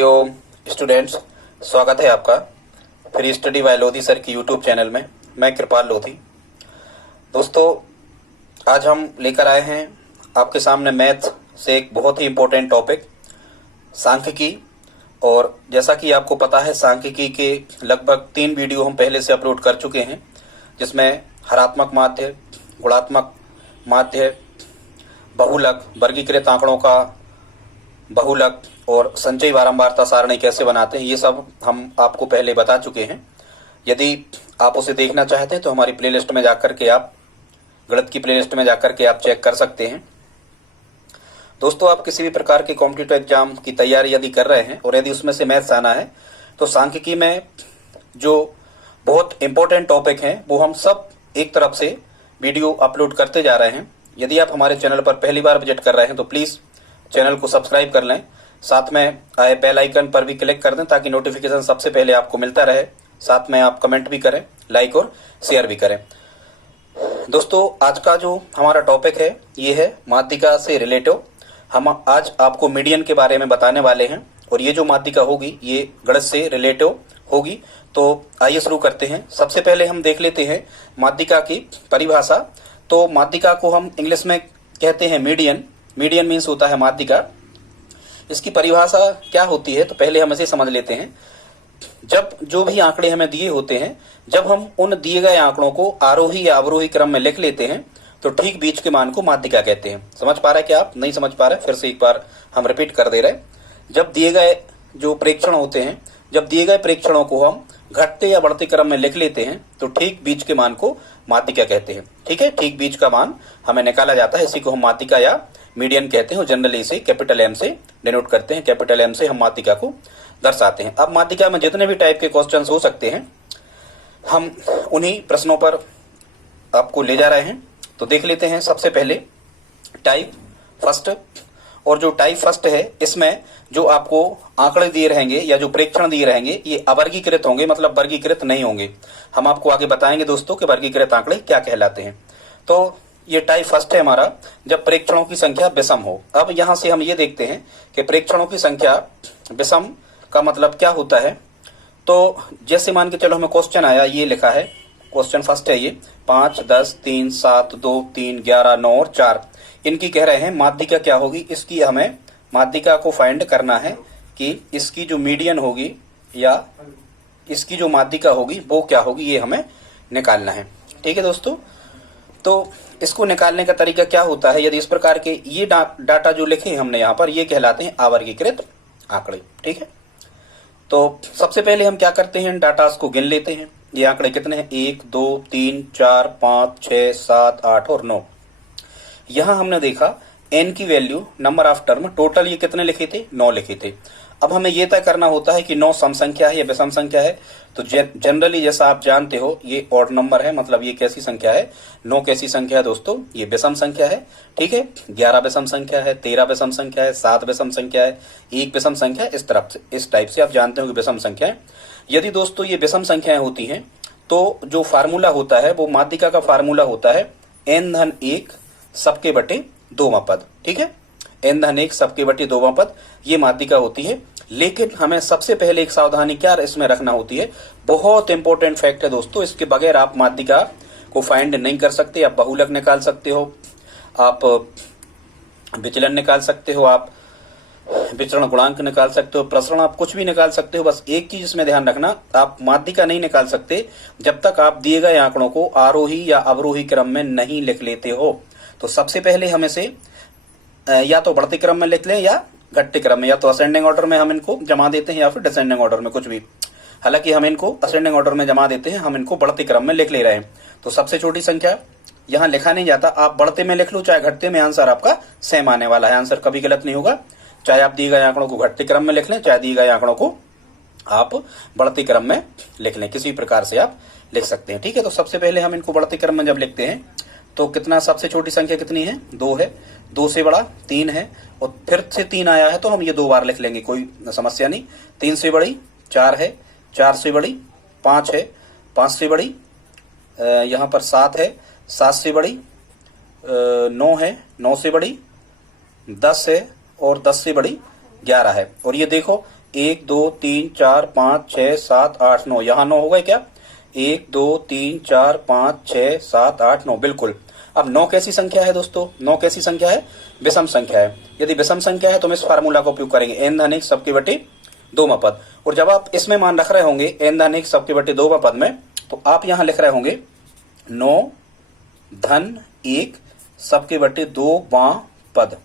Hariom students, स्वागत है आपका free study bye Lodhi sir की यूट्यूब चैनल में। मैं कृपाल लोधी। दोस्तों, आज हम लेकर आए हैं आपके सामने मैथ से एक बहुत ही इम्पोर्टेंट टॉपिक सांख्यिकी। और जैसा कि आपको पता है, सांख्यिकी के लगभग 3 वीडियो हम पहले से अपलोड कर चुके हैं, जिसमें हरात्मक माध्य, गुणात्मक माध्य, बहुलक, वर्गीकृत आंकड़ों का बहुलक और संचयी बारंबारता सारणी कैसे बनाते हैं, ये सब हम आपको पहले बता चुके हैं। यदि आप उसे देखना चाहते हैं तो हमारी प्लेलिस्ट में जाकर के आप गणित की प्लेलिस्ट में जाकर के आप चेक कर सकते हैं। दोस्तों, आप किसी भी प्रकार के कॉम्पिटिटिव एग्जाम की तैयारी यदि कर रहे हैं और यदि उसमें से मैथ्स आना है, तो सांख्यिकी में जो बहुत इंपॉर्टेंट टॉपिक हैं वो हम सब एक तरफ से वीडियो अपलोड करते जा रहे हैं। यदि आप हमारे चैनल पर पहली बार विजिट कर रहे हैं तो प्लीज चैनल को सब्सक्राइब कर लें, साथ में आए बेल आइकन पर भी क्लिक कर दें ताकि नोटिफिकेशन सबसे पहले आपको मिलता रहे। साथ में आप कमेंट भी करें, लाइक और शेयर भी करें। दोस्तों, आज का जो हमारा टॉपिक है ये है माध्यिका से रिलेटिव। हम आज आपको मीडियन के बारे में बताने वाले हैं और ये जो माध्यिका होगी ये गणित से रिलेटिव होगी। तो आइए शुरू करते हैं। सबसे पहले हम देख लेते हैं माध्यिका की परिभाषा। तो माध्यिका को हम इंग्लिश में कहते हैं मीडियन। मीडियन मीन्स होता है माध्यिका। इसकी परिभाषा क्या होती है तो पहले हम इसे समझ लेते हैं। जब जो भी आंकड़े हमें दिए होते हैं, जब हम उन दिए गए आंकड़ों को आरोही या अवरोही क्रम में लिख लेते हैं तो ठीक बीच के मान को माध्यिका कहते हैं। समझ पा रहे हैं क्या आप? नहीं समझ पा रहे? फिर से एक बार हम रिपीट कर दे रहे हैं। जब दिए गए जो प्रेक्षण होते हैं, जब दिए गए प्रेक्षणों को हम घटते या बढ़ते क्रम में लिख लेते हैं तो ठीक बीच के मान को माध्यिका कहते हैं। ठीक है, ठीक बीच का मान हमें निकाला जाता है, इसी को हम माध्यिका या मीडियन कहते हैं। जनरली इसे कैपिटल एम से डिनोट करते हैं। कैपिटल एम से हम माध्यिका को दर्शाते हैं। अब माध्यिका में जितने भी टाइप के क्वेश्चंस हो सकते हैं, हम उन्हीं प्रश्नों पर आपको ले जा रहे हैं। तो देख लेते हैं सबसे पहले टाइप फर्स्ट। और जो टाइप फर्स्ट है, इसमें जो आपको आंकड़े दिए रहेंगे या जो प्रेक्षण दिए रहेंगे ये अवर्गीकृत होंगे, मतलब वर्गीकृत नहीं होंगे। हम आपको आगे बताएंगे दोस्तों कि वर्गीकृत आंकड़े क्या कहलाते हैं। तो ये टाइप फर्स्ट है हमारा, जब प्रेक्षणों की संख्या विषम हो। अब यहां से हम ये देखते हैं कि प्रेक्षणों की संख्या विषम का मतलब क्या होता है। तो जैसे मान के चलो हमें क्वेश्चन आया, ये लिखा है, क्वेश्चन फर्स्ट है ये 5, 10, 3, 7, 2, 3, 11, 9 और 4। इनकी कह रहे हैं माध्यिका क्या होगी। इसकी हमें माध्यिका को फाइंड करना है कि इसकी जो मीडियन होगी या इसकी जो माध्यिका होगी वो क्या होगी, ये हमें निकालना है। ठीक है दोस्तों, तो इसको निकालने का तरीका क्या होता है। यदि इस प्रकार के ये डाटा जो लिखे हमने यहाँ पर, ये कहलाते हैं अवर्गीकृत आंकड़े। ठीक है, तो सबसे पहले हम क्या करते हैं, डाटा को गिन लेते हैं। ये आंकड़े कितने हैं? 1, 2, 3, 4, 5, 6, 7, 8 और 9। यहां हमने देखा n की value, number of term, total ये कितने लिखे थे? 9 लिखे थे। अब हमें ये तय करना होता है कि 9 सम संख्या है या विषम संख्या है। तो जनरली जैसा आप जानते हो ये ऑड नंबर है, मतलब ये कैसी संख्या है? 9 कैसी संख्या है दोस्तों? ये विषम संख्या है। ठीक है, 11 विषम संख्या है, 13 विषम संख्या है, 7 विषम संख्या है, 1 विषम संख्या है। इस तरफ से, इस टाइप से आप जानते हो कि विषम संख्या है। यदि दोस्तों ये विषम संख्याएं होती हैं तो जो फार्मूला होता है वो माध्यिका का फार्मूला होता है n-1 सबके बटे 2वां पद। ठीक है, n-1 सबके बटे 2वां पद, ये माध्यिका होती है। लेकिन हमें सबसे पहले एक सावधानी क्या इसमें रखना होती है, बहुत इंपॉर्टेंट फैक्ट है दोस्तों। इसके बगैर आप माध्यिका को फाइंड नहीं कर सकते। आप बहुलक निकाल सकते हो, आप विचलन निकाल सकते हो, आप विचरण गुणांक निकाल सकते हो, प्रसरण, आप कुछ भी निकाल सकते हो। बस एक चीज इसमें ध्यान रखना, आप माध्यिका नहीं निकाल सकते जब तक आप दिए गए आंकड़ों को आरोही या अवरोही क्रम में नहीं लिख लेते हो। तो सबसे पहले हम इसे या तो बढ़ते क्रम में लिख लें या घटते क्रम में, या तो असेंडिंग ऑर्डर में हम इनको जमा देते हैं या फिर डिसेंडिंग ऑर्डर में, कुछ भी। हालांकि हम इनको असेंडिंग ऑर्डर में जमा देते हैं, हम इनको बढ़ते क्रम में लिख ले रहे हैं। तो सबसे छोटी संख्या यहाँ लिखा नहीं जाता, आप बढ़ते में लिख लो चाहे घटते में, आंसर आपका सेम आने वाला है। आंसर कभी गलत नहीं होगा, चाहे आप दिए गए आंकड़ों को घटते क्रम में लिख लें, चाहे दिए गए आंकड़ों को आप बढ़ते क्रम में लिख लें, किसी प्रकार से आप लिख सकते हैं। ठीक है, तो सबसे पहले हम इनको बढ़ते क्रम में जब लिखते हैं तो कितना, सबसे छोटी संख्या कितनी है? 2 है। 2 से बड़ा 3 है और फिर से 3 आया है तो हम ये 2 बार लिख लेंगे, कोई समस्या नहीं। 3 से बड़ी 4 है, 4 से बड़ी 5 है, 5 से बड़ी यहाँ पर 7 है, 7 से बड़ी 9 है, 9 से बड़ी 10 है और 10 से बड़ी 11 है। और ये देखो 1 2 3 4 5 6 7 8 9, यहाँ 9 हो गए क्या? 1 2 3 4 5 6 7 8 9, बिल्कुल। अब 9 कैसी संख्या है दोस्तों? 9 कैसी संख्या है? विषम संख्या है। यदि विषम संख्या है तो हम इस फार्मूला का उपयोग करेंगे, n धन 1 सबके बटे 2वां पद। और जब आप इसमें मान रख रहे होंगे n धन 1 सबके बटे 2वां पद में, तो आप यहां लिख रहे होंगे 9 धन 1 सबके बटे 2वां पद।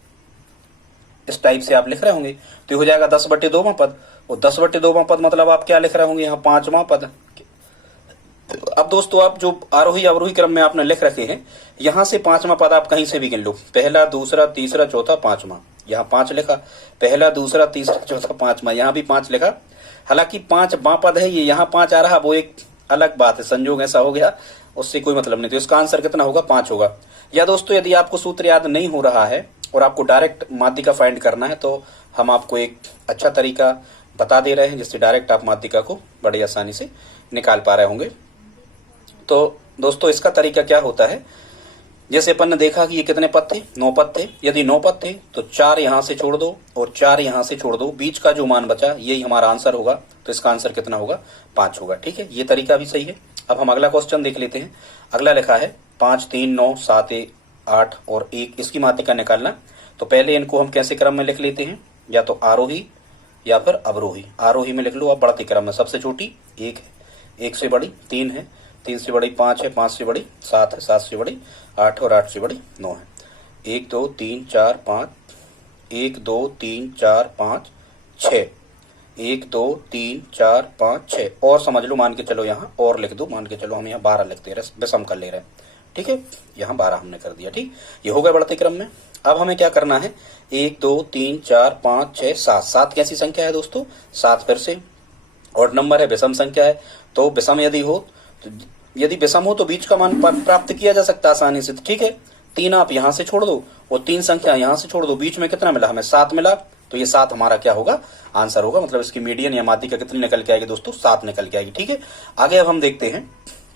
इस टाइप से आप लिख रहे होंगे, तो हो जाएगा 10 बटे 2वां पद। और 10 बटे 2वां पद मतलब आप क्या लिख रहे होंगे यहाँ? 5वां पद। अब दोस्तों आप जो आरोही अवरोही क्रम में आपने लिख रखे हैं, यहां से 5वां पद आप कहीं से भी गिन लो, पहला दूसरा तीसरा चौथा 5वां। यहाँ 5 लिखा, पहला दूसरा तीसरा चौथा 5वां, यहाँ भी 5 लिखा। हालांकि 5वां पद है ये, यहाँ 5 आ रहा, वो एक अलग बात है, संयोग ऐसा हो गया, उससे कोई मतलब नहीं। तो इसका आंसर कितना होगा? 5 होगा। या दोस्तों यदि आपको सूत्र याद नहीं हो रहा है और आपको डायरेक्ट माध्यिका फाइंड करना है, तो हम आपको एक अच्छा तरीका बता दे रहे हैं, जिससे डायरेक्ट आप माध्यिका को बड़ी आसानी से निकाल पा रहे होंगे। तो दोस्तों इसका तरीका क्या होता है, जैसे अपन ने देखा कि ये कितने पद थे? 9 पद थे। यदि 9 पद थे तो 4 यहां से छोड़ दो और 4 यहां से छोड़ दो, बीच का जो मान बचा यही हमारा आंसर होगा। तो इसका आंसर कितना होगा? 5 होगा। ठीक है, ये तरीका भी सही है। अब हम अगला क्वेश्चन देख लेते हैं। अगला लिखा है 5 3 9 7 8 और 1, इसकी माध्यिका निकालना। तो पहले इनको हम कैसे क्रम में लिख लेते हैं? या तो आरोही या फिर अवरोही। आरोही में लिख लो आप बढ़ते क्रम में। सबसे छोटी 1 है, 1 से बड़ी 3 है, 3 से बड़ी 5 है, 5 से बड़ी 7 है, 7 से बड़ी 8 और 8 से बड़ी 9 है। 1 2 3 4 5, 1 2 3 4 5 6, 1 2 3 4 5 6, और समझ लो, मान के चलो यहाँ और लिख दो, मान के चलो हम यहाँ 12 लिखते हैं, विषम कर ले रहे हैं। ठीक है, यहाँ 12 हमने कर दिया। ठीक, ये हो गया बढ़ते क्रम में। अब हमें क्या करना है? 1 2 3 4 5 6 7। 7 कैसी संख्या है दोस्तों? 7 फिर से ऑड नंबर है, विषम संख्या है। तो विषम यदि हो, तो यदि विषम हो तो बीच का मान प्राप्त किया जा सकता है आसानी से। ठीक है, 3 आप यहां से छोड़ दो और 3 संख्या यहां से छोड़ दो, बीच में कितना मिला? हमें 7 मिला। तो ये 7 हमारा क्या होगा? आंसर होगा। मतलब इसकी मीडियन या माध्यिका कितनी निकल के आएगी दोस्तों? 7 निकल के आएगी। ठीक है, आगे अब हम देखते हैं।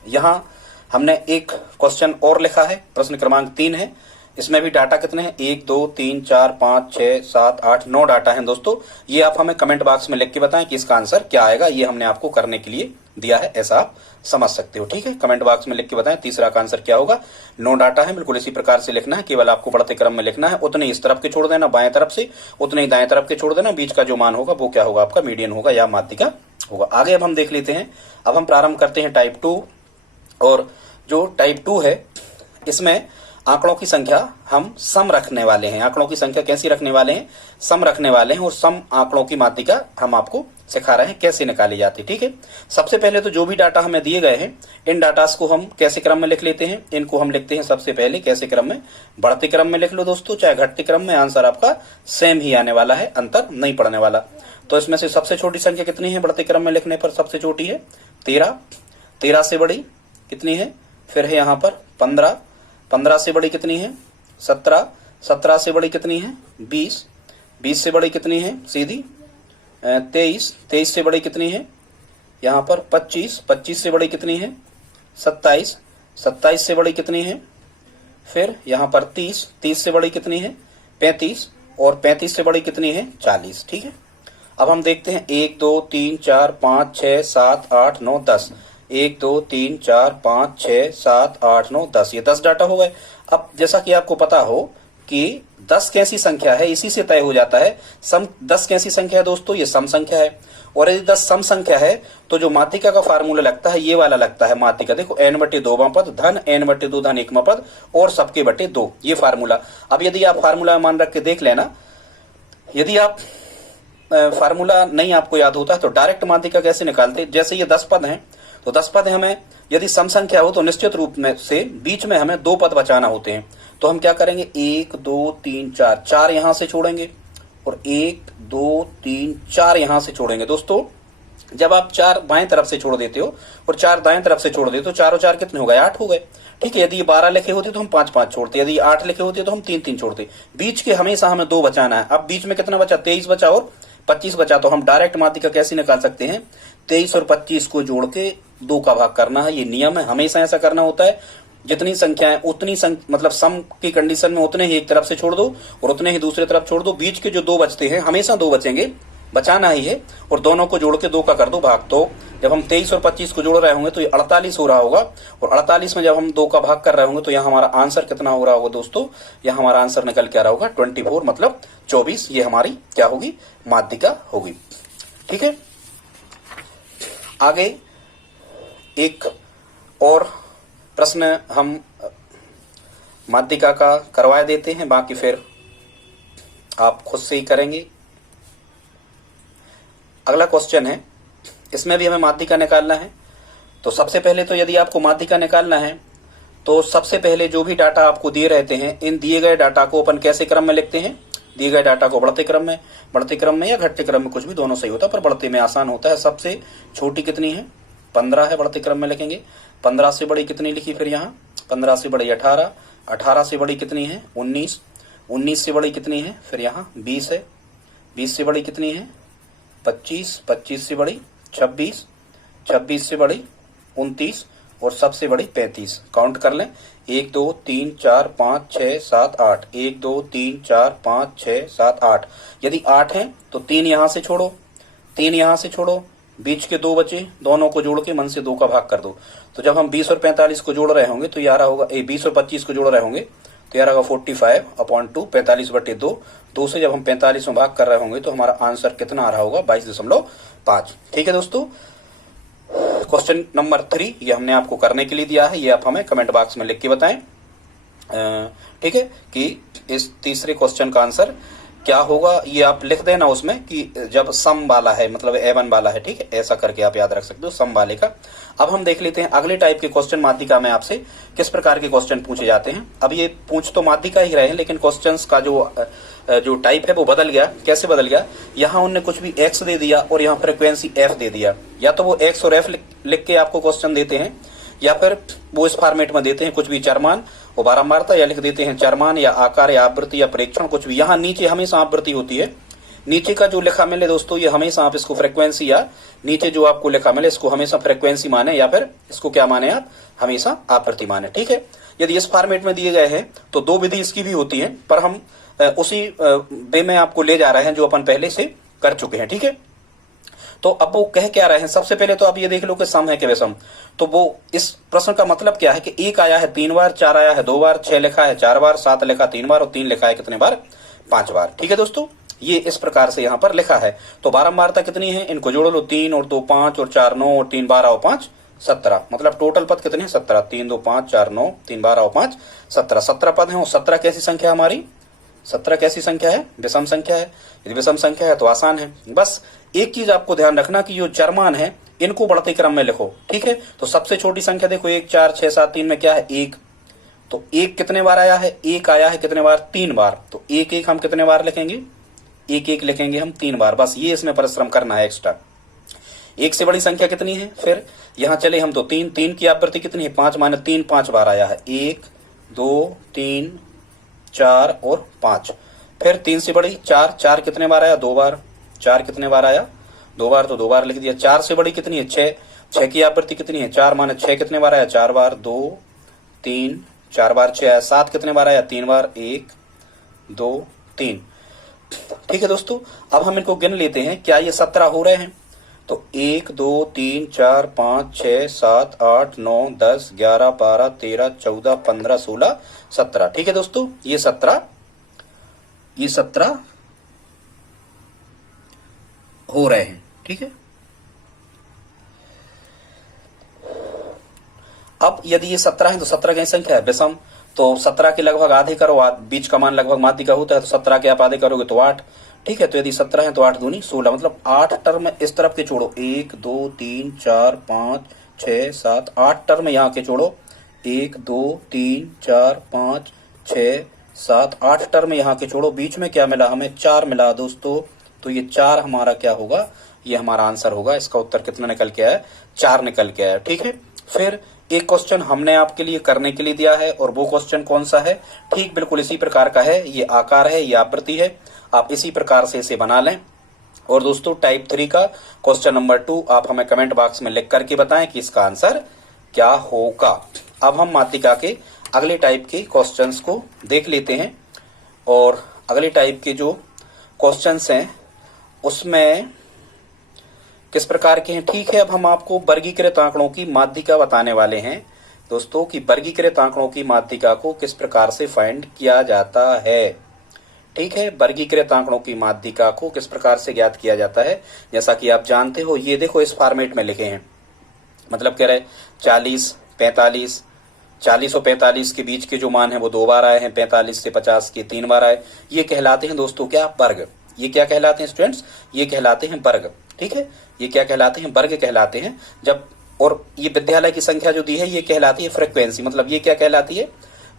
यहाँ हमने एक क्वेश्चन और लिखा है, प्रश्न क्रमांक 3 है। इसमें भी डाटा कितने हैं? 1 2 3 4 5 6 7 8 9 डाटा है दोस्तों। ये आप हमें कमेंट बॉक्स में लिख के बताएं कि इसका आंसर क्या आएगा। ये हमने आपको करने के लिए दिया है, ऐसा आप समझ सकते हो। ठीक है, कमेंट बॉक्स में लिख के बताएं तीसरा का आंसर क्या होगा। 9 डाटा है, बिल्कुल इसी प्रकार से लिखना है, केवल आपको बढ़ते क्रम में लिखना है। उतने इस तरफ के छोड़ देना बाएं तरफ से, उतने ही दाएं तरफ के छोड़ देना। बीच का जो मान होगा वो क्या होगा? आपका मीडियन होगा या माध्यिका होगा। आगे अब हम देख लेते हैं। अब हम प्रारंभ करते हैं टाइप 2। और जो टाइप 2 है, इसमें आंकड़ों की संख्या हम सम रखने वाले हैं। आंकड़ों की संख्या कैसी रखने वाले हैं? सम रखने वाले हैं। और सम आंकड़ों की माध्यिका हम आपको सिखा रहे हैं कैसे निकाली जाती है। ठीक है, सबसे पहले तो जो भी डाटा हमें दिए गए हैं, इन डाटास को हम कैसे क्रम में लिख लेते हैं? इनको हम लिखते हैं सबसे पहले कैसे क्रम में? बढ़ते क्रम में लिख लो दोस्तों, चाहे घटते क्रम में। आंसर आपका सेम ही आने वाला है, अंतर नहीं पड़ने वाला। तो इसमें से सबसे छोटी संख्या कितनी है बढ़ते क्रम में लिखने पर? सबसे छोटी है 13। 13 से बड़ी कितनी है? फिर है यहाँ पर 15। 15 से बड़ी कितनी है? 17। 17 से बड़ी कितनी है? 20। 20 से बड़ी कितनी है? सीधी 23। 23 से बड़ी कितनी है? यहाँ पर 25। 25 से बड़ी कितनी है? 27। 27 से बड़ी कितनी है? फिर यहाँ पर 30। 30 से बड़ी कितनी है? 35। और 35 से बड़ी कितनी है? 40। ठीक है, अब हम देखते हैं 1 2 3 4 5 6 7 8 9 10। 1 2 3 4 5 6 7 8 9 10, ये 10 डाटा हो गए। अब जैसा कि आपको पता हो कि 10 कैसी संख्या है, इसी से तय हो जाता है सम। 10 कैसी संख्या है दोस्तों? ये सम संख्या है। और यदि 10 सम संख्या है तो जो माध्यिका का फार्मूला लगता है ये वाला लगता है। माध्यिका देखो, n/2वां पद धन n/2 धन 1वां पद और सबके बटे 2, ये फार्मूला। अब यदि आप फार्मूला मान रख के देख लेना, यदि आप फार्मूला नहीं आपको याद होता है तो डायरेक्ट माध्यिका कैसे निकालते? जैसे ये 10 पद हैं, तो 10 पद हमें यदि सम संख्या हो तो निश्चित रूप में से बीच में हमें 2 पद बचाना होते हैं। तो हम क्या करेंगे? 1 2 3 4, 4 यहां से छोड़ेंगे और 1 2 3 4 यहां से छोड़ेंगे। दोस्तों जब आप 4 बाएं तरफ से छोड़ देते हो और 4 दाएं तरफ से छोड़ देते हो, 4 और 4 कितने हो गए? 8 हो गए। ठीक है, यदि 12 लिखे होते तो हम 5 5 छोड़ते, यदि 8 लिखे होते तो हम 3 3 छोड़ते। बीच के हमेशा हमें 2 बचाना है। अब बीच में कितना बचा? 23 बचा और 25 बचा। तो हम डायरेक्ट माध्यिका कैसे निकाल सकते हैं? 23 और 25 को जोड़ के 2 का भाग करना है, ये नियम है, हमेशा ऐसा करना होता है। जितनी संख्या है उतनी मतलब सम की कंडीशन में उतने ही एक तरफ से छोड़ दो और उतने ही दूसरी तरफ छोड़ दो। बीच के जो 2 बचते हैं, हमेशा 2 बचेंगे, बचाना ही है, और दोनों को जोड़ के 2 का कर दो भाग। तो जब हम 23 और 25 को जोड़ रहे होंगे तो ये 48 हो रहा होगा, और 48 में जब हम 2 का भाग कर रहे होंगे तो यहाँ हमारा आंसर कितना हो रहा होगा दोस्तों, यहाँ हमारा आंसर निकल के आ रहा होगा 24, मतलब 24। ये हमारी क्या होगी, माध्यिका होगी। ठीक है, आगे एक और प्रश्न हम माध्यिका का करवा देते हैं, बाकी फिर आप खुद से ही करेंगे। अगला क्वेश्चन है, इसमें भी हमें माध्यिका निकालना है। तो सबसे पहले तो यदि आपको माध्यिका निकालना है तो सबसे पहले जो भी डाटा आपको दिए रहते हैं, इन दिए गए डाटा को अपन कैसे क्रम में लिखते हैं, दिए गए डाटा को बढ़ते क्रम में या घटते क्रम में, कुछ भी, दोनों सही होता है, पर बढ़ते में आसान होता है। सबसे छोटी कितनी है, 15 है, बढ़ते क्रम में लिखेंगे। 15 से बड़ी कितनी लिखी, फिर यहाँ 15 से बड़ी 18, 18 से बड़ी कितनी है 19, 19 से बड़ी कितनी है, फिर यहाँ 20 है, 20 से बड़ी कितनी है 25, 25 से बड़ी 26, 26 से बड़ी 29, और सबसे बड़ी 35। काउंट कर लें, 1 2 3 4 5 6 7 8, 1 2 3 4 5 6 7 8। यदि 8 है तो 3 यहाँ से छोड़ो, 3 यहाँ से छोड़ो, बीच के 2 बचे, दोनों को जोड़ के मन से 2 का भाग कर दो। तो जब हम 20 और 45 को जोड़ रहे होंगे तो यार होगा 20 और 25 को जोड़ रहे होंगे तो यार होगा 45/2, 45/2। 2 से जब हम 45 में भाग कर रहे होंगे तो हमारा आंसर कितना आ रहा होगा, 22.5। ठीक है दोस्तों, क्वेश्चन नंबर 3 ये हमने आपको करने के लिए दिया है, ये आप हमें कमेंट बॉक्स में लिख के बताएं। ठीक है, कि इस तीसरे क्वेश्चन का आंसर क्या होगा, ये आप लिख देना उसमें कि जब सम वाला है, मतलब A1 वाला है। ठीक है, ऐसा करके आप याद रख सकते हो, सम वाले का। अब हम देख लेते हैं अगले टाइप के क्वेश्चन माध्यिका में आपसे किस प्रकार के क्वेश्चन पूछे जाते हैं। अब ये पूछ तो माध्यिका ही रहे हैं, लेकिन क्वेश्चंस का जो टाइप है वो बदल गया। कैसे बदल गया, यहाँ उन्होंने कुछ भी x दे दिया और यहाँ फ्रीक्वेंसी f दे दिया। या तो वो x और f लिख के आपको क्वेश्चन देते हैं, या फिर वो इस फॉर्मेट में देते हैं कुछ भी चरमान और बारंबारता, या लिख देते हैं चरमान या आकार या आवृत्ति या प्रेक्षण, कुछ भी। यहाँ नीचे हमेशा आवृत्ति होती है, नीचे का जो लिखा मिले दोस्तों, ये हमेशा आप इसको फ्रीक्वेंसी, या नीचे जो आपको लिखा मिले इसको हमेशा फ्रीक्वेंसी माने, या फिर इसको क्या माने आप, हमेशा आवृत्ति माने। ठीक है, यदि इस फॉर्मेट में दिए गए हैं तो 2 विधि इसकी भी होती है, पर हम उसी वे में आपको ले जा रहे हैं जो अपन पहले से कर चुके हैं। ठीक है, तो अब वो कह क्या रहे हैं, सबसे पहले तो आप ये देख लो कि सम है कि विषम। तो वो इस प्रश्न का मतलब क्या है कि 1 आया है 3 बार, 4 आया है 2 बार, 6 लिखा है 4 बार, 7 लिखा 3 बार, और 3 लिखा है कितने बार, 5 बार। ठीक है दोस्तों, ये इस प्रकार से यहाँ पर लिखा है। तो बारंबारता कितनी है, इनको जोड़ लो, 3 और 2 5 और 4 9 और 3 12 और 5 17, मतलब टोटल पद कितने हैं 17। 3 2 5 4 9 3 12 और 5 17, 17 पद हैं। और 17 कैसी संख्या हमारी, 17 कैसी संख्या है, विषम संख्या है। यदि विषम संख्या है तो आसान है, बस एक चीज आपको ध्यान रखना कि जो चरमान है इनको बढ़ते क्रम में लिखो। ठीक है, तो सबसे छोटी संख्या देखो 1 4 6 7 3 में क्या है 1, तो 1 कितने बार आया है, 1 आया है कितने बार, 3 बार। तो 1 1 हम कितने बार लिखेंगे, 1 1 लिखेंगे हम 3 बार। बस ये इसमें परिश्रम करना है एक्स्ट्रा। 1 से बड़ी संख्या कितनी है, फिर यहाँ चले हम तो 3, 3 की आवृत्ति कितनी है 5, माने 3 5 बार आया है, 1 2 3 4 और 5। फिर 3 से बड़ी 4, 4 कितने बार आया 2 बार, 4 कितने बार आया 2 बार, तो 2 बार लिख दिया। 4 से बड़ी कितनी है 6, 6 की आवृत्ति कितनी है 4, माने 6 कितने बार आया 4 बार, 2 3 4 बार 6 आया। 7 कितने बार आया 3 बार, 1 2 3। ठीक है दोस्तों, अब हम इनको गिन लेते हैं, क्या ये 17 हो रहे हैं। तो 1 2 3 4 5 6 7 8 9 10 11 12 13 14 15 16 17। ठीक है दोस्तों, ये 17 हो रहे हैं। ठीक है, अब यदि ये 17 है तो 17 की संख्या है विषम, तो 17 के लगभग आधे करो, बीच का मान लगभग माध्यिका होता है, तो 17 के आप आधे करोगे तो 8। ठीक है, तो यदि 17 है तो 8 दूनी 16, मतलब 8 टर्म इस तरफ के छोड़ो, 1 2 3 4 5 6 7 8 टर्म यहाँ के छोड़ो, 1 2 3 4 5 6 7 8 टर्म यहाँ के छोड़ो। बीच में क्या मिला हमें, 4 मिला दोस्तों, तो ये 4 हमारा क्या होगा, ये हमारा आंसर होगा। इसका उत्तर कितना निकल के आया, 4 निकल के आया। ठीक है, फिर एक क्वेश्चन हमने आपके लिए करने के लिए दिया है, और वो क्वेश्चन कौन सा है, ठीक बिल्कुल इसी प्रकार का है। ये आकार है, ये आवृत्ति है, आप इसी प्रकार से इसे बना लें। और दोस्तों टाइप 3 का क्वेश्चन नंबर 2 आप हमें कमेंट बॉक्स में लिख करके बताएं कि इसका आंसर क्या होगा। अब हम माध्यिका के अगले टाइप के क्वेश्चंस को देख लेते हैं, और अगले टाइप के जो क्वेश्चंस हैं उसमें किस प्रकार के हैं। ठीक है, अब हम आपको वर्गीकृत आंकड़ों की माध्यिका बताने वाले हैं दोस्तों कि वर्गीकृत आंकड़ों की माध्यिका को किस प्रकार से फाइंड किया जाता है। ठीक है, वर्गीकृत आंकड़ों की माध्यिका को किस प्रकार से ज्ञात किया जाता है। जैसा कि आप जानते हो, ये देखो इस फॉर्मेट में लिखे हैं, मतलब कह रहे 40, 45, 40 और 45 के बीच के जो मान है वो 2 बार आए हैं, 45 से 50 के 3 बार आए। ये कहलाते हैं दोस्तों क्या, वर्ग। ये क्या कहलाते हैं स्टूडेंट्स, ये कहलाते हैं वर्ग। ठीक है, ये क्या कहलाते हैं, वर्ग कहलाते हैं। जब और ये विद्यालय की संख्या जो दी है ये कहलाती है फ्रीक्वेंसी, मतलब ये क्या कहलाती है,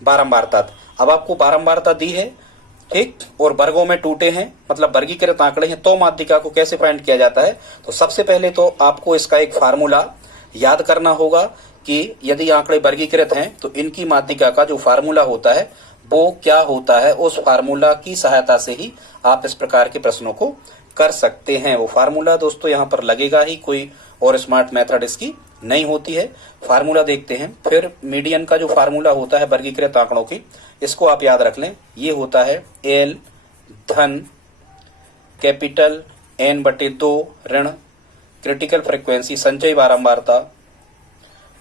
बारंबारता। अब आपको बारंबारता दी है, ठीक, और वर्गों में टूटे हैं, मतलब वर्गीकृत आंकड़े हैं, तो माध्यिका को कैसे फाइंड किया जाता है। तो सबसे पहले तो आपको इसका एक फार्मूला याद करना होगा कि यदि आंकड़े वर्गीकृत हैं तो इनकी माध्यिका का जो फार्मूला होता है वो क्या होता है। उस फार्मूला की सहायता से ही आप इस प्रकार के प्रश्नों को कर सकते हैं। वो फार्मूला दोस्तों यहाँ पर लगेगा ही, कोई और स्मार्ट मेथड इसकी नहीं होती है। फार्मूला देखते हैं। फिर मीडियन का जो फार्मूला होता है वर्गीकृत आंकड़ों की, इसको आप याद रख लें। ये होता है एल धन कैपिटल N/2 ऋण क्रिटिकल फ्रीक्वेंसी संचयी बारंबारता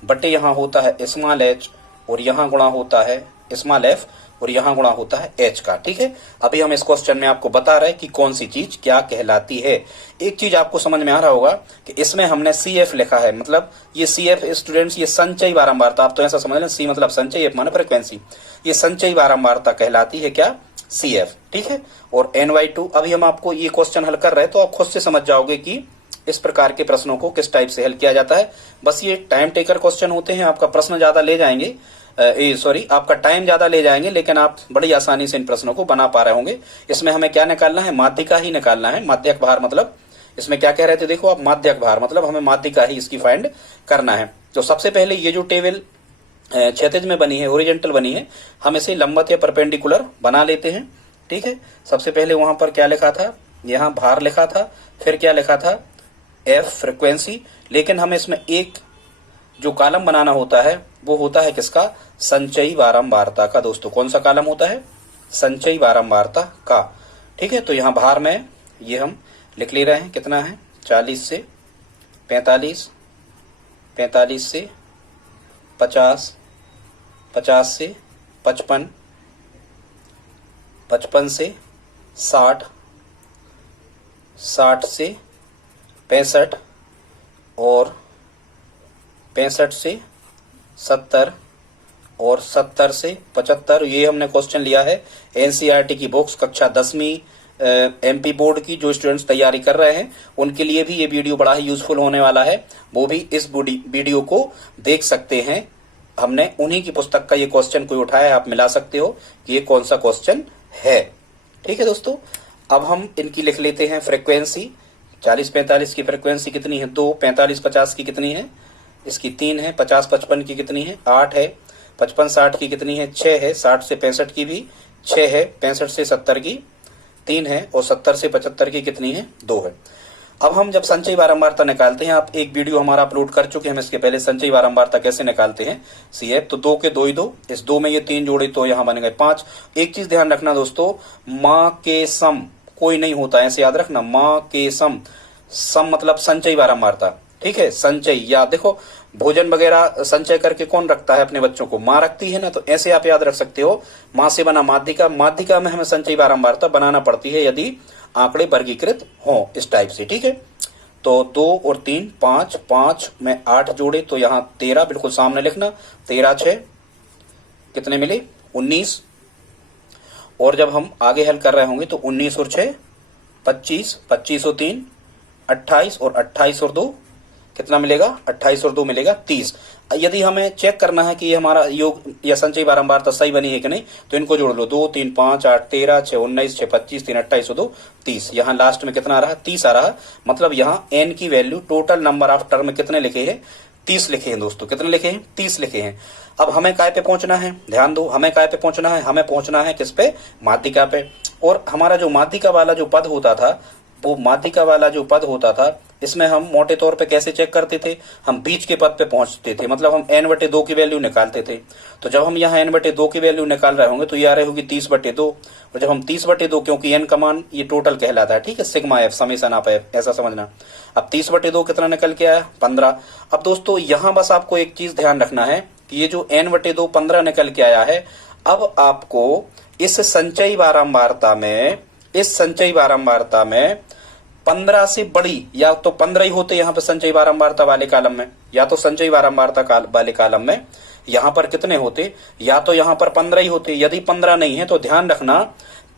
बटे यहाँ होता है स्मॉल h और यहाँ गुणा होता है स्मॉल f और यहाँ गुणा होता है h का। ठीक है, अभी हम इस क्वेश्चन में आपको बता रहे हैं कि कौन सी चीज क्या कहलाती है। एक चीज आपको समझ में आ रहा होगा कि इसमें हमने CF लिखा है, मतलब ये CF स्टूडेंट्स ये संचयी बारंबारता, आप तो ऐसा समझ लें, C मतलब संचयी, F माने फ्रीक्वेंसी, ये संचयी बारंबारता कहलाती है क्या, CF। ठीक है, और N/2 अभी हम आपको ये क्वेश्चन हल कर रहे हैं तो आप खुद से समझ जाओगे कि इस प्रकार के प्रश्नों को किस टाइप से हल किया जाता है। बस ये टाइम टेकर क्वेश्चन होते हैं, आपका प्रश्न ज्यादा ले जाएंगे, आपका टाइम ज्यादा ले जाएंगे, लेकिन आप बड़ी आसानी से इन प्रश्नों को बना पा रहे होंगे। इसमें हमें क्या निकालना है, माध्यिका ही निकालना है। माध्यक भार मतलब इसमें क्या कह रहे थे, देखो आप, माध्यक भार मतलब हमें माध्यिका ही इसकी फाइंड करना है। तो सबसे पहले ये जो टेबल क्षैतिज में बनी है, हॉरिजॉन्टल बनी है, हम इसे लंबवत या परपेंडिकुलर बना लेते हैं। ठीक है, सबसे पहले वहां पर क्या लिखा था, यहाँ भार लिखा था, फिर क्या लिखा था, F फ्रीक्वेंसी, लेकिन हमें इसमें एक जो कॉलम बनाना होता है वो होता है किसका, संचयी बारंबारता का। दोस्तों कौन सा कॉलम होता है, संचयी बारंबारता का। ठीक है, तो यहाँ भार में ये हम लिख ले रहे हैं, कितना है, 40 से 45, 45 से 50, 50 से 55, 55 से 60, 60 से 65 और 65 से 70 और 70 से 75। ये हमने क्वेश्चन लिया है NCERT की बुक्स कक्षा 10वीं MP बोर्ड की। जो स्टूडेंट्स तैयारी कर रहे हैं उनके लिए भी ये वीडियो बड़ा ही यूजफुल होने वाला है, वो भी इस वीडियो को देख सकते हैं। हमने उन्हीं की पुस्तक का ये क्वेश्चन कोई उठाया है, आप मिला सकते हो कि ये कौन सा क्वेश्चन है। ठीक है दोस्तों, अब हम इनकी लिख लेते हैं फ्रीक्वेंसी। 40-45 की फ्रीक्वेंसी कितनी है, 2। 45-50 की कितनी है, इसकी 3 है। 50-55 की कितनी है, 8 है। 55-60 की कितनी है, 6 है। 60 से 65 की भी 6 है। 65 से 70 की 3 है और 70 से 75 की कितनी है, 2 है। अब हम जब संचयी बारंबारता निकालते हैं, आप एक वीडियो हमारा अपलोड कर चुके हैं हम इसके पहले, संचयी बारंबारता कैसे निकालते हैं, CF। तो 2 के 2 ही 2, इस 2 में ये 3 जोड़े तो यहाँ बन गए 5। एक चीज ध्यान रखना दोस्तों, माँ के सम कोई नहीं होता है, ऐसे याद रखना, माँ के सम, सम मतलब संचयी बारंबारता। ठीक है, संचय, या देखो भोजन वगैरह संचय करके कौन रखता है अपने बच्चों को, माँ रखती है ना, तो ऐसे आप याद रख सकते हो, माँ से बना माध्यिका, माध्यिका में हमें संचयी बारंबारता बनाना पड़ती है यदि आंकड़े वर्गीकृत हों इस टाइप से। ठीक है, तो 2 और 3 5, 5 में 8 जोड़े तो यहाँ 13, बिल्कुल सामने लिखना, 13 6 कितने मिले, 19। और जब हम आगे हल कर रहे होंगे तो 19 और 6 25, 25 और 3 28 और 28 और 2 कितना मिलेगा, 28 और 2 मिलेगा 30। यदि हमें चेक करना है कि ये हमारा योग या संचयी बारंबारता सही बनी है कि नहीं, तो इनको जोड़ लो, 2 3 5 8 13 6 19 6 25 3 28 और 2 30। यहाँ लास्ट में कितना आ रहा है, 30 आ रहा। मतलब यहाँ n की value, total number of term कितने लिखे हैं, 30 लिखे हैं दोस्तों। कितने लिखे हैं, 30 लिखे हैं। अब हमें काय पे पहुंचना है, ध्यान दो, हमें काय पे पहुंचना है, हमें पहुंचना है किस पे, माध्यिका पे। और हमारा जो माध्यिका वाला जो पद होता था, वो माध्यिका वाला जो पद होता था इसमें हम मोटे तौर पे कैसे चेक करते थे, हम बीच के पद पे पहुंचते थे, मतलब हम n/2 की वैल्यू निकालते थे। तो जब हम यहाँ n/2 की वैल्यू निकाल रहे होंगे तो ये आ रही होगी 30/2, और जब हम 30/2, क्योंकि n का मान ये टोटल कहलाता है, ठीक है, sigma F summation of F, ऐसा समझना। अब 30/2 कितना निकल के आया, 15। अब दोस्तों यहाँ बस आपको एक चीज ध्यान रखना है कि ये जो n/2 15 निकल के आया है, अब आपको इस संचयी बारंबारता में 15 से बड़ी, या तो 15 ही होते यहाँ पे संचयी बारंबारता वाले कॉलम में, या तो संचयी बारंबारता वाले कॉलम में यहाँ पर कितने होते, या तो यहाँ पर 15 ही होते। यदि 15 नहीं है तो ध्यान रखना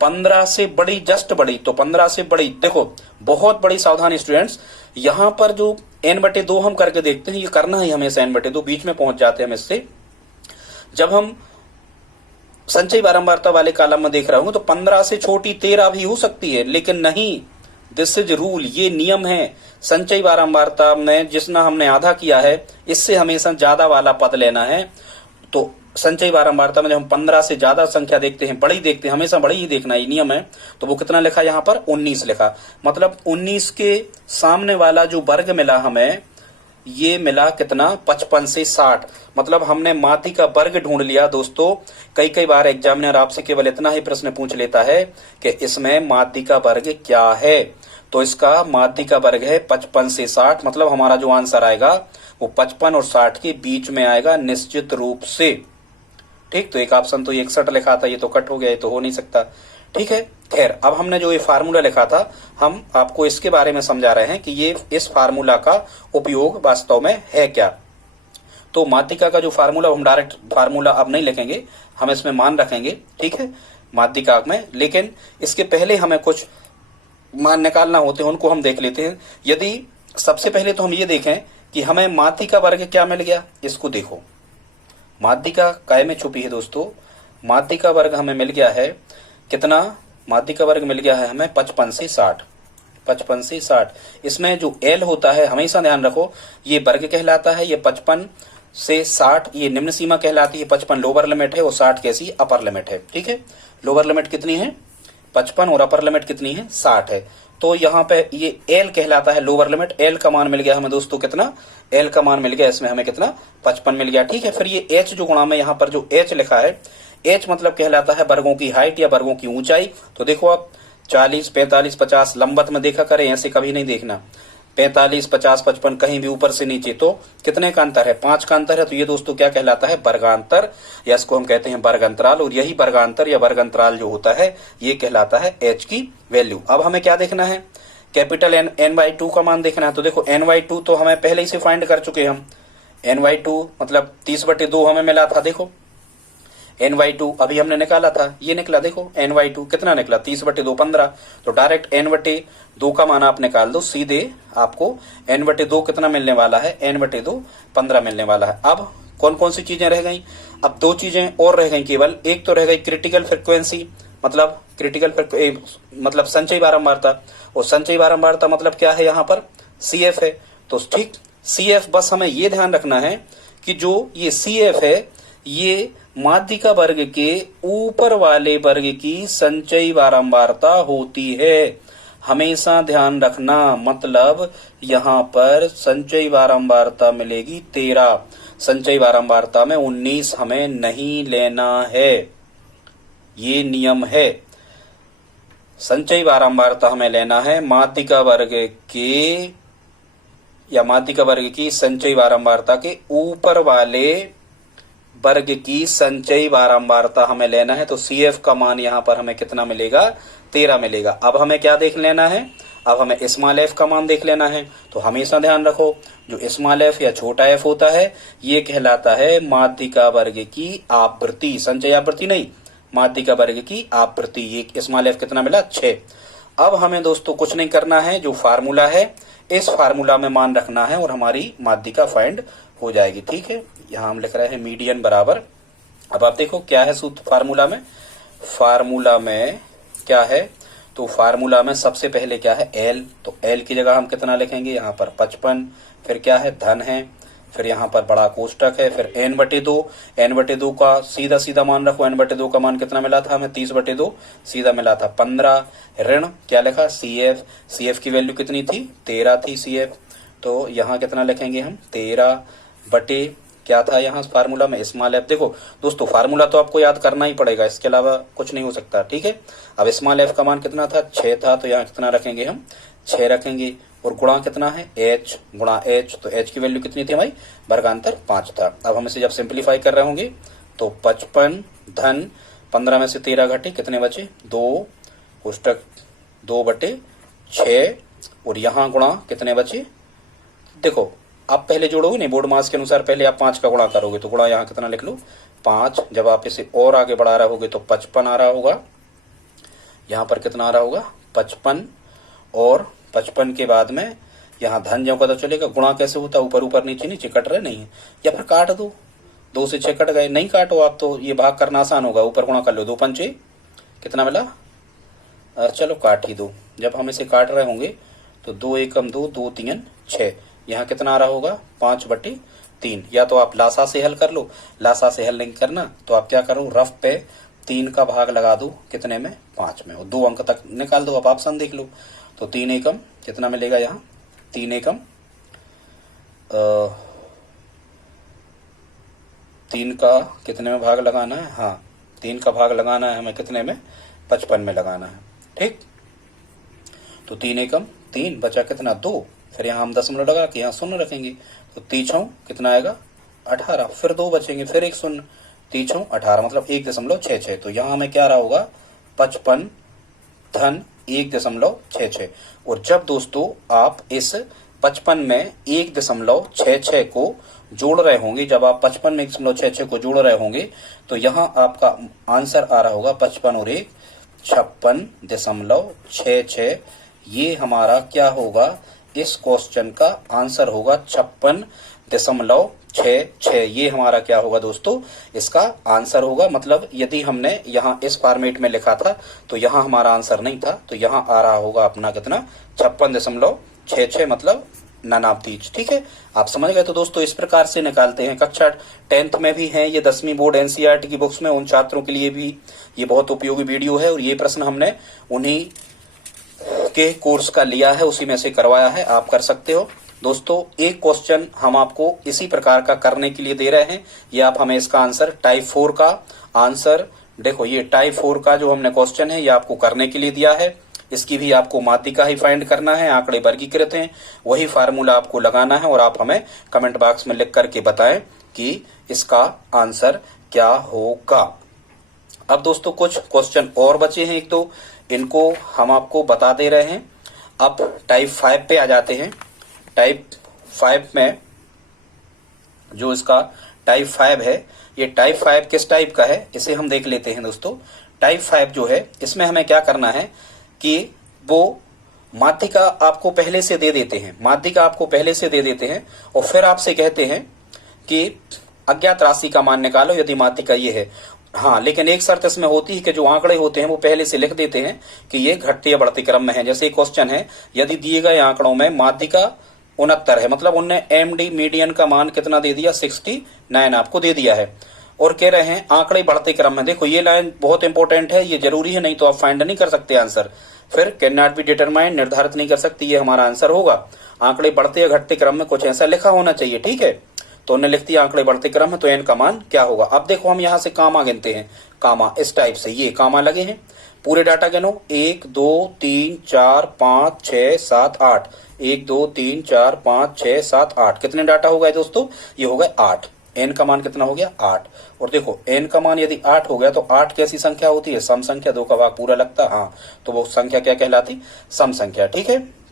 15 से बड़ी, जस्ट बड़ी, तो 15 से बड़ी, देखो बहुत बड़ी सावधानी स्टूडेंट्स, यहाँ पर जो n/2 हम करके देखते हैं, ये करना ही हमेशा n/2, बीच में पहुंच जाते हैं हम इससे। जब हम संचयी बारंबारता वाले कॉलम में देख रहे होंगे तो 15 से छोटी 13 भी हो सकती है, लेकिन नहीं, दिस इज रूल, ये नियम है। संचयी बारंबारता में जितना हमने आधा किया है, इससे हमेशा ज्यादा वाला पद लेना है। तो संचयी बारंबारता में जब हम 15 से ज्यादा संख्या देखते हैं, बड़ी देखते हैं, हमेशा बड़ी ही देखना, ये नियम है। तो वो कितना लिखा यहाँ पर, 19 लिखा, मतलब 19 के सामने वाला जो वर्ग मिला हमें, ये मिला कितना, 55 से 60, मतलब हमने माध्य का वर्ग ढूंढ लिया। दोस्तों कई बार एग्जामिनर आपसे केवल इतना ही प्रश्न पूछ लेता है कि इसमें माध्य का वर्ग क्या है, तो इसका माध्य का वर्ग है 55 से 60, मतलब हमारा जो आंसर आएगा वो 55 और 60 के बीच में आएगा निश्चित रूप से। ठीक, तो एक ऑप्शन तो 61 लिखा था, ये तो कट हो गया, ये तो हो नहीं सकता। ठीक है, खैर अब हमने जो ये फार्मूला लिखा था, हम आपको इसके बारे में समझा रहे हैं कि ये इस फार्मूला का उपयोग वास्तव में है क्या। तो माध्यिका का जो फार्मूला, हम डायरेक्ट फार्मूला अब नहीं लिखेंगे, हम इसमें मान रखेंगे, ठीक है, माध्यिका में। लेकिन इसके पहले हमें कुछ मान निकालना होते हैं, उनको हम देख लेते हैं। यदि सबसे पहले तो हम ये देखें कि हमें माध्यिका वर्ग क्या मिल गया, इसको देखो। माध्यिका काय में छुपी है दोस्तों, माध्यिका वर्ग हमें मिल गया है कितना, माध्यिका वर्ग मिल गया है हमें 55 से 60, 55 से 60। इसमें जो L होता है, हमेशा ध्यान रखो, ये वर्ग कहलाता है, ये 55 से 60 ये निम्न सीमा कहलाती है, 55 लोअर लिमिट है और 60 कैसी, अपर लिमिट है। ठीक है, लोअर लिमिट कितनी है 55 और अपर लिमिट कितनी है 60 है। तो यहाँ पे ये L कहलाता है लोअर लिमिट। L का मान मिल गया हमें दोस्तों कितना, L का मान मिल गया इसमें हमें कितना, 55 मिल गया। ठीक है, फिर ये H जो गुणा में यहाँ पर जो H लिखा है, H मतलब कहलाता है वर्गों की हाइट या वर्गों की ऊंचाई। तो देखो आप 40, 45, 50 लंबत में देखा करें, ऐसे कभी नहीं देखना। 45, 50, 55 कहीं भी ऊपर से नीचे, तो कितने का अंतर है, 5 का अंतर है। तो ये दोस्तों क्या कहलाता है, वर्गांतर, या इसको हम कहते हैं वर्ग अंतराल। और यही वर्गांतर या वर्ग अंतराल जो होता है, ये कहलाता है H की वैल्यू। अब हमें क्या देखना है, कैपिटल n/2 का मान देखना है। तो देखो n/2 तो हमें पहले ही से फाइंड कर चुके हम, n/2 मतलब 30/2 हमें मिला था। देखो n/2 अभी हमने निकाला था, ये निकला, देखो n/2 कितना निकला, 30/2 15। तो डायरेक्ट n/2 का मान आप निकाल दो, सीधे आपको n/2 कितना मिलने वाला है, n/2 15 मिलने वाला है। अब कौन कौन सी चीजें रह गई, अब 2 चीजें और रह गई केवल। एक तो रह गई क्रिटिकल फ्रिक्वेंसी, मतलब मतलब संचयी बारंबारता, और संचयी बारंबारता मतलब क्या है, यहाँ पर CF है। तो ठीक, CF बस हमें ये ध्यान रखना है कि जो ये CF है, ये माध्यिका वर्ग के ऊपर वाले वर्ग की संचयी बारंबारता होती है, हमेशा ध्यान रखना। मतलब यहाँ पर संचयी बारंबारता मिलेगी 13, संचयी बारंबारता में 19 हमें नहीं लेना है, ये नियम है। संचयी बारंबारता हमें लेना है माध्यिका वर्ग के, या माध्यिका वर्ग की संचयी बारंबारता के ऊपर वाले वर्ग की संचयी बारंबारता हमें लेना है। तो CF का मान यहाँ पर हमें कितना मिलेगा, 13 मिलेगा। अब हमें क्या देख लेना है, अब हमें स्मॉल f का मान देख लेना है। तो हमेशा ध्यान रखो, जो स्मॉल f या छोटा f होता है, ये कहलाता है माध्यिका वर्ग की आवृत्ति, संचयी आवृत्ति नहीं, माध्यिका वर्ग की आवृत्ति। ये स्मॉल f कितना मिला, 6। अब हमें दोस्तों कुछ नहीं करना है, जो फार्मूला है इस फार्मूला में मान रखना है और हमारी माध्यिका फाइंड हो जाएगी। ठीक है, यहाँ हम लिख रहे हैं मीडियन बराबर, अब आप देखो क्या है सूत्र फार्मूला में, फार्मूला में क्या है, तो फार्मूला में सबसे पहले क्या है, L। तो L की जगह हम कितना लिखेंगे, यहाँ पर 55, फिर क्या है, धन है, फिर यहाँ पर बड़ा कोष्टक है, फिर n/2, n/2 का सीधा सीधा मान रखो, n/2 का मान कितना मिला था हमें, 30/2 सीधा मिला था 15, ऋण क्या लिखा, CF की वैल्यू कितनी थी, 13 थी CF, तो यहाँ कितना लिखेंगे हम, 13 बटे क्या था यहाँ फार्मूला में, स्मॉल f। देखो दोस्तों फार्मूला तो आपको याद करना ही पड़ेगा, इसके अलावा कुछ नहीं हो सकता, ठीक है। अब स्मॉल f का मान कितना था, 6 था, तो यहाँ कितना रखेंगे हम, 6 रखेंगे, और गुणा कितना है, h गुणा h, तो h की वैल्यू कितनी थी हमारी, वर्गांतर 5 था। अब हम इसे जब सिंप्लीफाई कर रहे होंगे तो 55 धन 15 में से 13 घटे, कितने बचे, 2 कोष्टक 2/6, और यहाँ गुणा कितने बचे, देखो आप पहले जोड़ोगे नहीं, बोर्ड मास के अनुसार पहले आप 5 का गुणा करोगे, तो गुणा यहाँ कितना लिख लो 5, जब आप इसे और आगे बढ़ा रहे होगे तो 55 आ रहा होगा, यहाँ पर कितना आ रहा होगा 55, और 55 के बाद में यहाँ धन जो का तो चलेगा, गुणा कैसे होता है, ऊपर ऊपर नीचे नीचे कट रहे नहीं है, या फिर काट दो, 2 से 6 कट गए, नहीं काटो आप तो ये भाग करना आसान होगा, ऊपर गुणा कर लो, 2 पंचे कितना मिला, चलो काट ही दो। जब हम इसे काट रहे होंगे तो 2 एकम 2, 2 3 6, यहाँ कितना आ रहा होगा 5/3, या तो आप लासा से हल कर लो, लासा से हल नहीं करना तो आप क्या करो, रफ पे 3 का भाग लगा दो, कितने में 5 में, और 2 अंक तक निकाल दो, आप ऑप्शन देख लो, तो 3 एकम कितना मिलेगा यहाँ, 3 एकम 3 का कितने में भाग लगाना है, हाँ 3 का भाग लगाना है हमें, कितने में 55 में लगाना है, ठीक। तो 3 एकम 3 बचा कितना 2, फिर यहाँ हम दशमलव लगा के यहाँ 0 रखेंगे, तो 3 कितना आएगा 18, फिर 2 बचेंगे, फिर एक 0, 3 18 मतलब 1.66, तो यहाँ हमें क्या रहा होगा 55 धन 1.66, और जब दोस्तों आप इस 55 में 1.66 को जोड़ रहे होंगे, जब आप 55 में 1.66 को जोड़ रहे होंगे तो यहाँ आपका आंसर आ रहा होगा 55 और 1 56.66, ये हमारा क्या होगा, इस क्वेश्चन का आंसर होगा 56.66, ये हमारा क्या होगा दोस्तों, इसका आंसर होगा। मतलब यदि हमने यहाँ इस फॉर्मेट में लिखा था तो यहाँ हमारा आंसर नहीं था, तो यहाँ आ रहा होगा अपना कितना 56.66, मतलब नानाबतीज, ठीक है, आप समझ गए। तो दोस्तों इस प्रकार से निकालते हैं, कक्षा 10th में भी है ये, 10वीं बोर्ड NCERT की बुक्स में, उन छात्रों के लिए भी ये बहुत उपयोगी वीडियो है, और ये प्रश्न हमने उन्हीं के कोर्स का लिया है, उसी में से करवाया है, आप कर सकते हो। दोस्तों एक क्वेश्चन हम आपको इसी प्रकार का करने के लिए दे रहे हैं, ये आप हमें इसका आंसर टाइप 4 का आंसर, देखो ये टाइप 4 का जो हमने क्वेश्चन है ये आपको करने के लिए दिया है, इसकी भी आपको माध्यिका ही फाइंड करना है, आंकड़े वर्गीकृत हैं, वही फार्मूला आपको लगाना है, और आप हमें कमेंट बॉक्स में लिख करके बताएं कि इसका आंसर क्या होगा। अब दोस्तों कुछ क्वेश्चन और बचे हैं, एक दो, इनको हम आपको बता दे रहे हैं। अब टाइप 5 पे आ जाते हैं। टाइप 5 में जो इसका टाइप 5 है, ये टाइप 5 किस टाइप का है इसे हम देख लेते हैं दोस्तों। टाइप 5 जो है इसमें हमें क्या करना है कि वो माध्यिका आपको पहले से दे देते हैं, माध्यिका आपको पहले से दे देते हैं, और फिर आपसे कहते हैं कि अज्ञात राशि का मान निकालो यदि माध्यिका ये है। हाँ, लेकिन एक शर्त इसमें होती है कि जो आंकड़े होते हैं वो पहले से लिख देते हैं कि ये घटते या बढ़ते क्रम में है। जैसे एक क्वेश्चन है, यदि दिए गए आंकड़ों में माध्यिका 69 है, मतलब उनने MD मीडियन का मान कितना दे दिया, 69 आपको दे दिया है, और कह रहे हैं आंकड़े बढ़ते क्रम में। देखो ये लाइन बहुत इंपॉर्टेंट है, ये जरूरी है, नहीं तो आप फाइंड नहीं कर सकते आंसर। फिर कैन नॉट बी डिटरमाइंड, निर्धारित नहीं कर सकती, ये हमारा आंसर होगा। आंकड़े बढ़ते या घटते क्रम में कुछ ऐसा लिखा होना चाहिए, ठीक है। तो उन्हें लिख दिया आंकड़े बढ़ते क्रम में, तो n का मान क्या होगा। अब देखो हम यहाँ से कामा गिनते हैं, कामा इस टाइप से, ये कामा लगे हैं, पूरे डाटा गिनो 1 2 3 4 5 6 7 8, 1 2 3 4 5 6 7 8, कितने डाटा हो गए दोस्तों, ये हो गए 8। n का मान कितना हो गया 8, और देखो n का मान यदि 8 हो गया तो 8 कैसी संख्या होती है, सम संख्या, 2 का भाग पूरा लगता है, हाँ, तो वो संख्या क्या कहलाती, सम संख्या, ठीक है।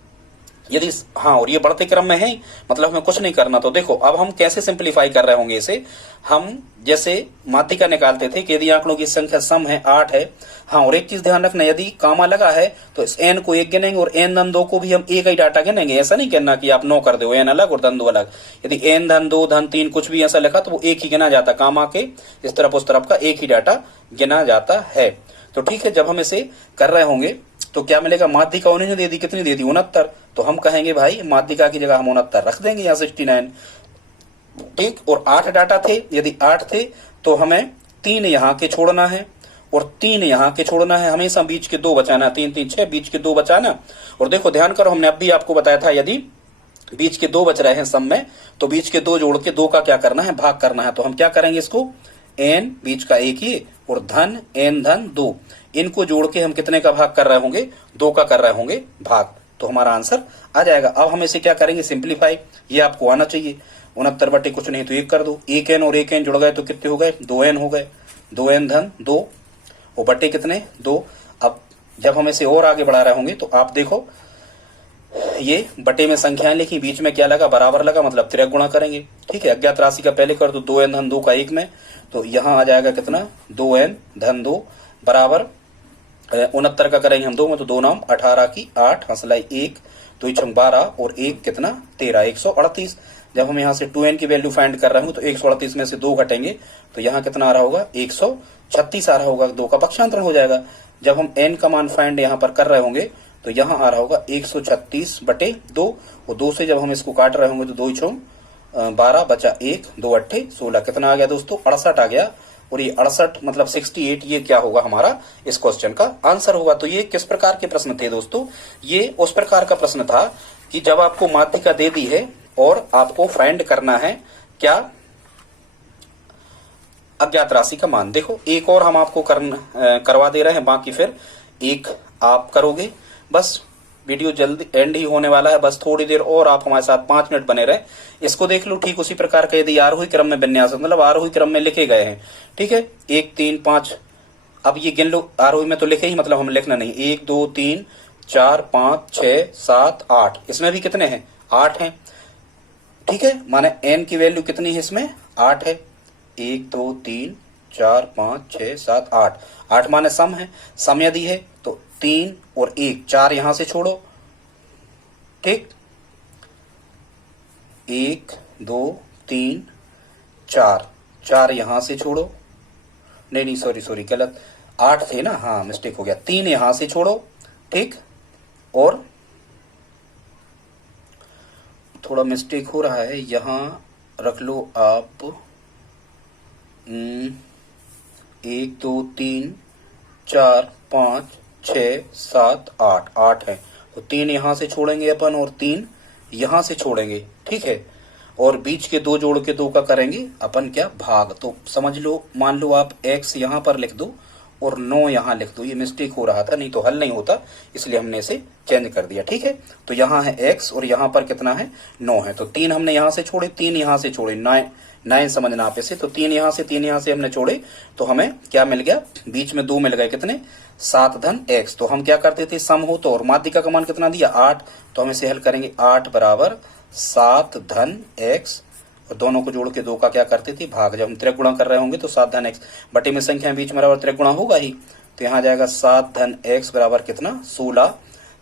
यदि हाँ, और ये बढ़ते क्रम में है, मतलब हमें कुछ नहीं करना। तो देखो अब हम कैसे सिंप्लीफाई कर रहे होंगे इसे, हम जैसे माध्यिका निकालते थे कि यदि आंकड़ों की संख्या सम है 8 है, हाँ, और एक चीज ध्यान रखना, यदि कामा लगा है तो इस n को 1 गिनेंगे, और n धन 2 को भी हम एक ही डाटा गिनेंगे। ऐसा नहीं कहना कि आप 9 कर दो, n अलग और धन 2 अलग। यदि n धन 2 धन 3 कुछ भी ऐसा लिखा तो वो एक ही गिना जाता, कामा के इस तरफ उस तरफ का एक ही डाटा गिना जाता है। तो ठीक है, जब हम इसे कर रहे होंगे तो क्या मिलेगा, माध्यिका उन्होंने दे दी, कितनी दे दी 69, तो हम कहेंगे भाई माध्यिका की जगह हम 69 रख देंगे, यहाँ 69। ठीक। और 8 डाटा थे, यदि 8 थे तो हमें 3 यहाँ के छोड़ना है और 3 यहाँ के छोड़ना है, हमेशा बीच के 2 बचाना, 3 3 6 बीच के 2 बचाना। और देखो ध्यान करो, हमने अब भी आपको बताया था यदि बीच के 2 बच रहे हैं सम में तो बीच के 2 जोड़ के 2 का क्या करना है, भाग करना है। तो हम क्या करेंगे, इसको n बीच का 1 ये और धन n धन 2, इनको जोड़ के हम कितने का भाग कर रहे होंगे, 2 का कर रहे होंगे भाग। तो हमारा आंसर आ जाएगा। अब हम इसे क्या करेंगे, सिंप्लीफाई, ये आपको आना चाहिए। 69 बटे कुछ नहीं तो 1 कर दो, 1n और 1n जुड़ गए तो कितने हो गए, 2n हो गए, 2n धन 2 और बटे कितने, 2। अब जब हम इसे और आगे बढ़ा रहे होंगे तो आप देखो, ये बटे में संख्याएं लिखी, बीच में क्या लगा, बराबर लगा, मतलब तिरक गुणा करेंगे। ठीक है, अज्ञात राशि का पहले कर दो, 2n धन 2 का 1 में, तो यहाँ आ जाएगा कितना, 2n धन 2 बराबर 69 का करेंगे हम 2 में तो 2 नाम 18 की 8 हंसलाई 1 2 छंग 12 और 1 कितना 13, 138। जब हम यहाँ से 2n की वैल्यू फाइंड कर रहे होंगे तो 138 में से 2 घटेंगे तो यहाँ कितना आ रहा होगा, 136 आ रहा होगा, 2 का पक्षांतरण हो जाएगा। जब हम n का मान फाइंड यहाँ पर कर रहे होंगे तो यहाँ आ रहा होगा 136 बटे 2 और 2 से जब हम इसको काट रहे होंगे तो 2 छंग 12 बचा 1 2 अट्ठे 16, कितना आ गया दोस्तों, 68 आ गया। और ये 68 मतलब 68, ये क्या होगा हमारा इस क्वेश्चन का आंसर होगा। तो ये किस प्रकार के प्रश्न थे दोस्तों, ये उस प्रकार का प्रश्न था कि जब आपको माध्यिका दे दी है और आपको फाइंड करना है क्या, अज्ञात राशि का मान। देखो एक और हम आपको करवा दे रहे हैं, बाकी फिर एक आप करोगे। बस वीडियो जल्दी एंड ही होने वाला है, बस थोड़ी देर और आप हमारे साथ 5 मिनट बने रहे। इसको देख लो, ठीक उसी प्रकार का यदि आरोही क्रम में विन्यास मतलब आरोही क्रम में लिखे गए हैं, ठीक है, 1 3 5, अब ये गिन लो, आरोही में तो लिखे ही, मतलब हम लिखना नहीं, 1 2 3 4 5 6 7 8, इसमें भी कितने हैं, 8 हैं। ठीक है, माने n की वैल्यू कितनी है इसमें, 8 है, 1 2 3 4 5 6 7 8, 8 माने सम है। सम यदि है तो 3 और 1 4 यहां से छोड़ो, ठीक, 1 2 3 4 4 यहां से छोड़ो, नहीं सॉरी गलत, 8 थे ना, हाँ मिस्टेक हो गया, 3 यहां से छोड़ो, ठीक, और थोड़ा मिस्टेक हो रहा है, यहां रख लो आप 1 2 3 4 5 6 7 8, 8 है तो 3 यहां से छोड़ेंगे अपन और 3 यहां से छोड़ेंगे, ठीक है, और बीच के 2 जोड़ के 2 का करेंगे अपन क्या, भाग। तो समझ लो, मान लो आप x यहां पर लिख दो और 9 यहां लिख दो, ये मिस्टेक हो रहा था, नहीं तो हल नहीं होता, इसलिए हमने इसे चेंज कर दिया। ठीक है, तो यहाँ है x और यहाँ पर कितना है, 9 है, तो 3 हमने यहां से छोड़े, 3 यहां से छोड़े, 9 समझना आप इसे, तो 3 यहां से हमने छोड़े तो हमें क्या मिल गया, बीच में 2 मिल गए, कितने, 7 धन x। तो हम क्या करते थे, सम हो तो, और माध्यिका का मान कितना दिया, 8, तो हम इसे हल करेंगे, 8 बराबर 7 धन x, और दोनों को जोड़ के 2 का क्या करते थे, भाग। जब हम त्रिक गुणा कर रहे होंगे तो 7 धन x, बटे में संख्या बीच में बराबर त्रिक गुणा होगा ही, तो यहाँ जाएगा 7 धन x बराबर कितना, 16।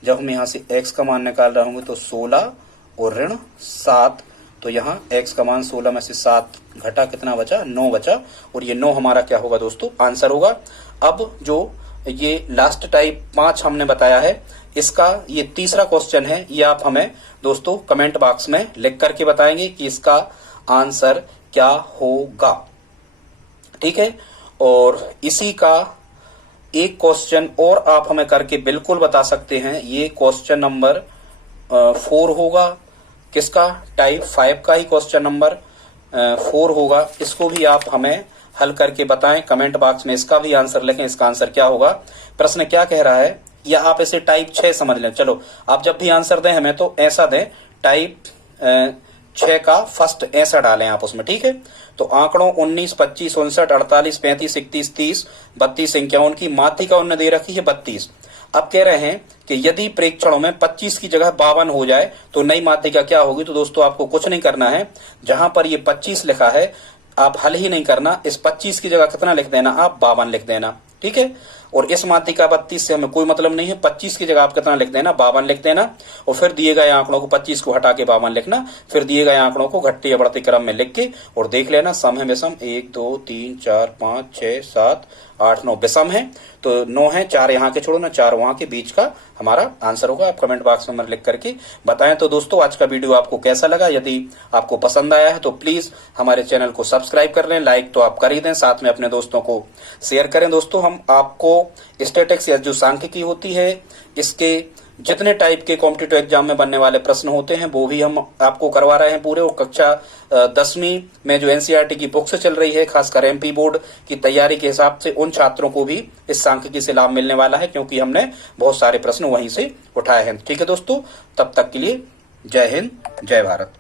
जब हम यहाँ से x का मान निकाल रहे होंगे तो 16 और ऋण 7, तो यहाँ x का मान 16 में से 7 घटा, कितना बचा, 9 बचा, और ये 9 हमारा क्या होगा दोस्तों, आंसर होगा। अब जो ये लास्ट टाइप 5 हमने बताया है, इसका ये तीसरा क्वेश्चन है, ये आप हमें दोस्तों कमेंट बॉक्स में लिख करके बताएंगे कि इसका आंसर क्या होगा। ठीक है, और इसी का एक क्वेश्चन और आप हमें करके बिल्कुल बता सकते हैं, ये क्वेश्चन नंबर 4 होगा, किसका, टाइप 5 का ही क्वेश्चन नंबर 4 होगा। इसको भी आप हमें हल करके बताएं, कमेंट बॉक्स में इसका भी आंसर लिखें, इसका आंसर क्या होगा, प्रश्न क्या कह रहा है, या आप इसे टाइप 6 समझ लें। चलो आप जब भी आंसर दें हमें तो ऐसा दें, टाइप 6 का फर्स्ट ऐसा डालें आप उसमें, ठीक है। तो आंकड़ों 19 25 59 48 35 31 30 32 संख्याओं की माध्यिका उन्होंने दे रखी है 32। अब कह रहे हैं कि यदि प्रेक्षणों में 25 की जगह 52 हो जाए तो नई माध्यिका क्या होगी। तो दोस्तों आपको कुछ नहीं करना है, जहां पर ये 25 लिखा है आप हल ही नहीं करना, इस 25 की जगह कितना लिख देना, आप 52 लिख देना, ठीक है। और इस मात्रिका 32 से हमें कोई मतलब नहीं है। 25 की जगह आप कितना लिख देना, 52 लिख देना, और फिर दिए गए आंकड़ों को 25 को हटा के 52 लिखना, फिर दिए गए आंकड़ों को घटते या बढ़ते क्रम में लिख के और देख लेना सम है विषम, 1 2 3 4 5 6 7 8 9 विषम है तो 9 है, 4 यहाँ के छोड़ो ना, 4 वहां के, बीच का हमारा आंसर होगा। आप कमेंट बॉक्स में लिख करके बताएं। तो दोस्तों आज का वीडियो आपको कैसा लगा? यदि आपको पसंद आया है तो प्लीज हमारे चैनल को सब्सक्राइब कर लें, लाइक तो आप कर ही दें, साथ में अपने दोस्तों को शेयर करें। दोस्तों हम आपको स्टैटिस्टिक्स या जो सांख्यिकी होती है इसके जितने टाइप के कॉम्पिटिटिव एग्जाम में बनने वाले प्रश्न होते हैं वो भी हम आपको करवा रहे हैं पूरे। और कक्षा 10वीं में जो एनसीईआरटी की बुक्स चल रही है, खासकर एमपी बोर्ड की तैयारी के हिसाब से, उन छात्रों को भी इस सांख्यिकी से लाभ मिलने वाला है, क्योंकि हमने बहुत सारे प्रश्न वहीं से उठाए हैं। ठीक है दोस्तों, तब तक के लिए जय हिंद, जय भारत।